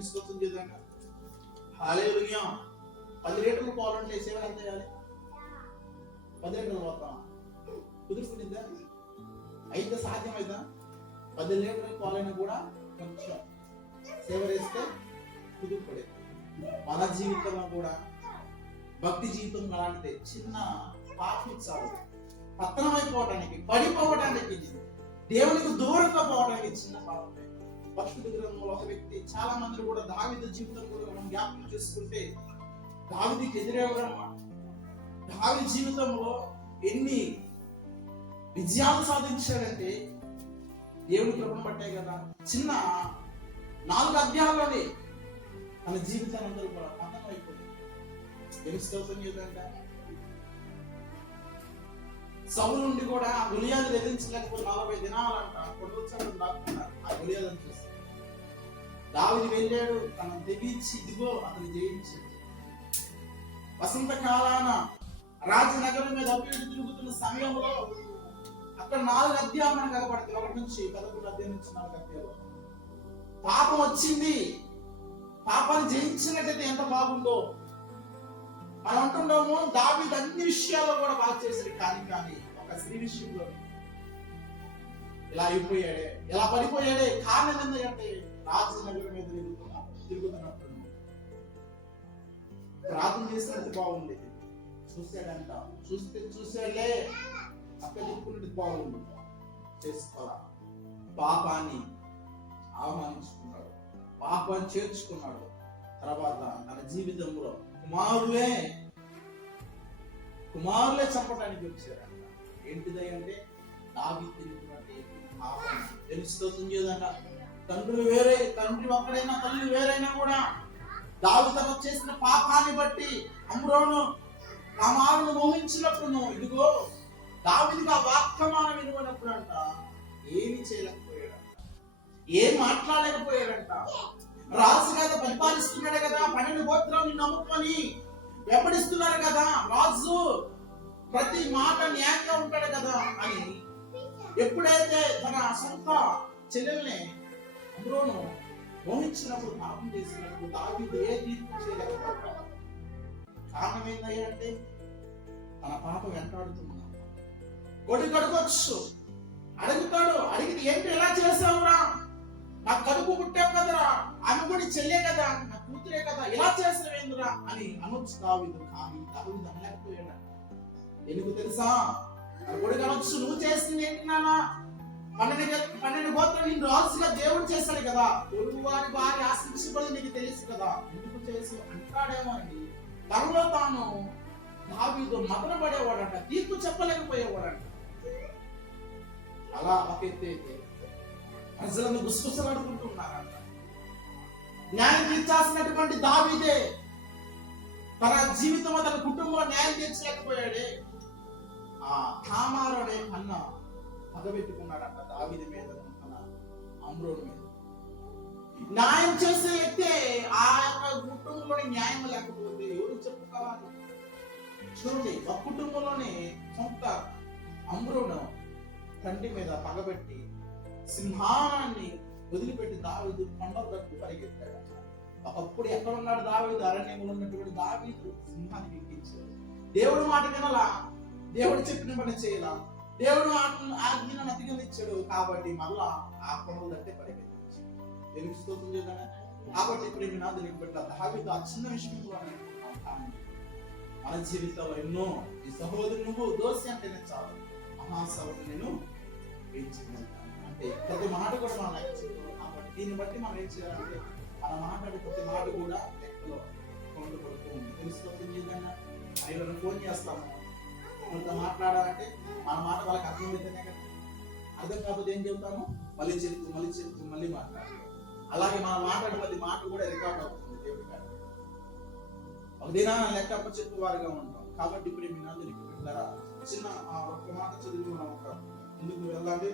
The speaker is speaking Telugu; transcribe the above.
తెలుసుకోవచ్చు విధంగా హల్లెలూయా. 10 లీటర్లు పాలు అంటే సేవ ఎంత చేయాలి? 10 లీటర్లు పోతాం కుదురుకుంటుందా? అయితే సాధ్యమైందా? 10 లీటర్ల పాలైనా కూడా కొంచెం సేవ చేస్తే కుదురుపడేది. మన జీవితంలో కూడా భక్తి జీవితం అలాంటిదే. చిన్న పాపం చాలు పతనం అయిపోవడానికి, పడిపోవడానికి, దేవునికి దూరంగా పోవడానికి చిన్న పాపమే. పరిశుద్ధ గ్రంథంలో ఒక వ్యక్తి, చాలా మంది కూడా దావీదు జీవితం కూడా మనం జ్ఞాపకం చేసుకుంటే దావీదుకి ఎదురెవరన్నమాట. దావీదు జీవితంలో ఎన్ని విజయాలు సాధించాడంటే దేవుడి కృపను పట్టే కదా. చిన్న 4 అధ్యాయాల్లోనే తన జీవితాన్ని అందరూ కూడా పతనం అయిపోయింది. తెలుసుకోసం ఏదంటే సౌలు నుండి కూడా ఆ గొలియాతును ఎదిరించలేకపోతే 40 దినాలంట కొడుకు దాక్కున్నాడు. ఆ గొలియాతును చూసి దావీదు వెళ్ళాడు, తనను తెగించి ఇదిగో అతను జయించాడు. వసంతకాలాన రాజనగరం మీద అటు ఇటు తిరుగుతున్న సమయంలో అక్కడ 4 అధ్యాయాలు మనకు కనబడతాయి. 1 నుంచి 11 అధ్యాయం నుంచి 4 అధ్యాయాలు. పాపం వచ్చింది, పాపాన్ని జయించినట్టయితే ఎంత బాగుందో. మనం అంటున్నాము దావీదు అన్ని విషయాల్లో కూడా బాగా చేశాడు, కానీ ఒక స్త్రీ విషయంలో ఇలా అయిపోయాడే, ఇలా పడిపోయాడే. కారణం ఏంటంటే రాజనగరం మీద తిరుగుతున్నప్పుడు ప్రార్థన చేసినట్టు బాగుంది, చూశాడంట. చూసాడే అక్కడ తిప్పుకున్నట్టు బాగుంది, చేసుకోవాలా. పాపాన్ని ఆహ్వానించుకున్నాడు, పాపాన్ని చేర్చుకున్నాడు. తర్వాత తన జీవితంలో కుమారులే చంపడానికి వచ్చారంట. ఏంటిది అంటే దావీదు తిరుగుతున్నట్టు పాపం తెలుస్తుంది కదంట. తండ్రి ఒక్కడైనా తల్లి వేరైనా కూడా దావీదు తను చేసిన పాపాన్ని బట్టి అమ్నోను కుమారుని మోహించినప్పుడు ఇదిగో దావీదుగా వాక్యమానం వినబడినప్పుడు అంట ఏమి చేయలేకపోయాడంట, ఏం మాట్లాడలేకపోయాడంట. రాజు కదా పరిపాలిస్తున్నాడు కదా, 12 గోత్రాలు నమ్ముకొని వెంబడిస్తున్నారు కదా, రాజు ప్రతి మాట న్యాయంగా ఉంటాడు కదా అని ఎప్పుడైతే తన సొంత చెల్లెల్ని అమ్నోను మోహించినప్పుడు, పాపం చేసినప్పుడు దావీదు ఏ తీర్పు చేయలేకపోయాడు. కారణం ఏంటంటే తన పాప వెంటాడుతున్నాడు. కొడుకు అడగొచ్చు, అడుగుతాడు. అడిగితే ఏంటి ఎలా చేసావురా, నా కడుపు పుట్టావు కదరా, ఆమె కూడా చెల్లే కదా, నా కూతురే కదా, ఇలా చేసావేందురా అని అనొచ్చు దావీదు. కానీ దావీదు అనలేకపోయాడు. ఎందుకు తెలుసా? కొడుకు అనొచ్చు, నువ్వు చేసింది ఏంటి నాన్న, 12 గోత్రాలు నిన్ను రాజుగా దేవుడు చేశాడు కదా, పొరుగు వారి వారి ఆశించబడి నీకు తెలుసు కదా, ఎందుకు చేసి అంటాడేమో అని తనలో తాను దావీదు మదన పడేవాడంట, తీర్పు చెప్పలేకపోయేవాడంట. అలా ఒక ఎత్తైతే ప్రజలను గుసగుసలాడుకుంటున్నారంట. న్యాయం తీర్చాల్సినటువంటి దావీదే తన జీవితంలో తన కుటుంబంలో న్యాయం తీర్చలేకపోయాడే. ఆ తామారు అనే అన్న పగబెట్టుకున్నాడంట దావీదు మీద, తన అమ్నోను మీద. న్యాయం చేసే వ్యక్తే ఆ యొక్క కుటుంబంలోని న్యాయం లేకపోతే ఎవరు చెప్పుకోవాలి? చూడండి, ఒక కుటుంబంలోనే సొంత అమ్నోను తండ్రి మీద పగబెట్టి సింహాన్ని వదిలిపెట్టి దావీదు కొండల దగ్గర పరిగెత్తాడు. ఒకప్పుడు ఎక్కడ ఉన్నాడు దావీదు? అరణ్యంలో ఉన్నటువంటి దావీదు సింహాన్ని ఎక్కించాడు. దేవుడు మాట వినలా, దేవుడు చెప్పిన పని చేయలా, దేవుడు ఆజ్ఞను అతిగమించాడు. కాబట్టి మళ్ళా ఆ కొండల దగ్గర పరిగెత్తించాడు. తెలుస్తుంది కదా. కాబట్టి ఇప్పుడు మీ నాదునికి బిడ్డ దావీదు ఆ చిన్న విషయంలో మన జీవితంలో ఎన్నో ఈ సహోదరు నువ్వు దోషి అంటేనే చాలు, మహాసభకు నేను అంటే ప్రతి మాట కూడా మనం లెక్కించుకోవాలి. కాబట్టి దీన్ని బట్టి మనం ఏం చేయాలంటే మన మాట్లాడే ప్రతి మాట కూడా లెక్కలో పొందబడుతూ ఉంది. తెలుసుకోవచ్చు ఏదైనా ఐదుగురు ఫోన్ చేస్తాము, కొంత మాట్లాడాలంటే మన మాట వాళ్ళకి అర్థమైతేనే కదా. అర్థం కాకపోతే ఏం చెబుతాము? మళ్ళీ మాట్లాడాలి. అలాగే మనం మాట్లాడే ప్రతి మాట కూడా రికార్డ్ అవుతుంది దేవుడి కాడ. ఒక దినాన లెక్క చెప్పేవారుగా ఉంటాం. కాబట్టి ఇప్పుడు మీ నాదునికి చిన్న ఒక్క మాట చదివి మనం ముందుకు వెళ్ళాలి.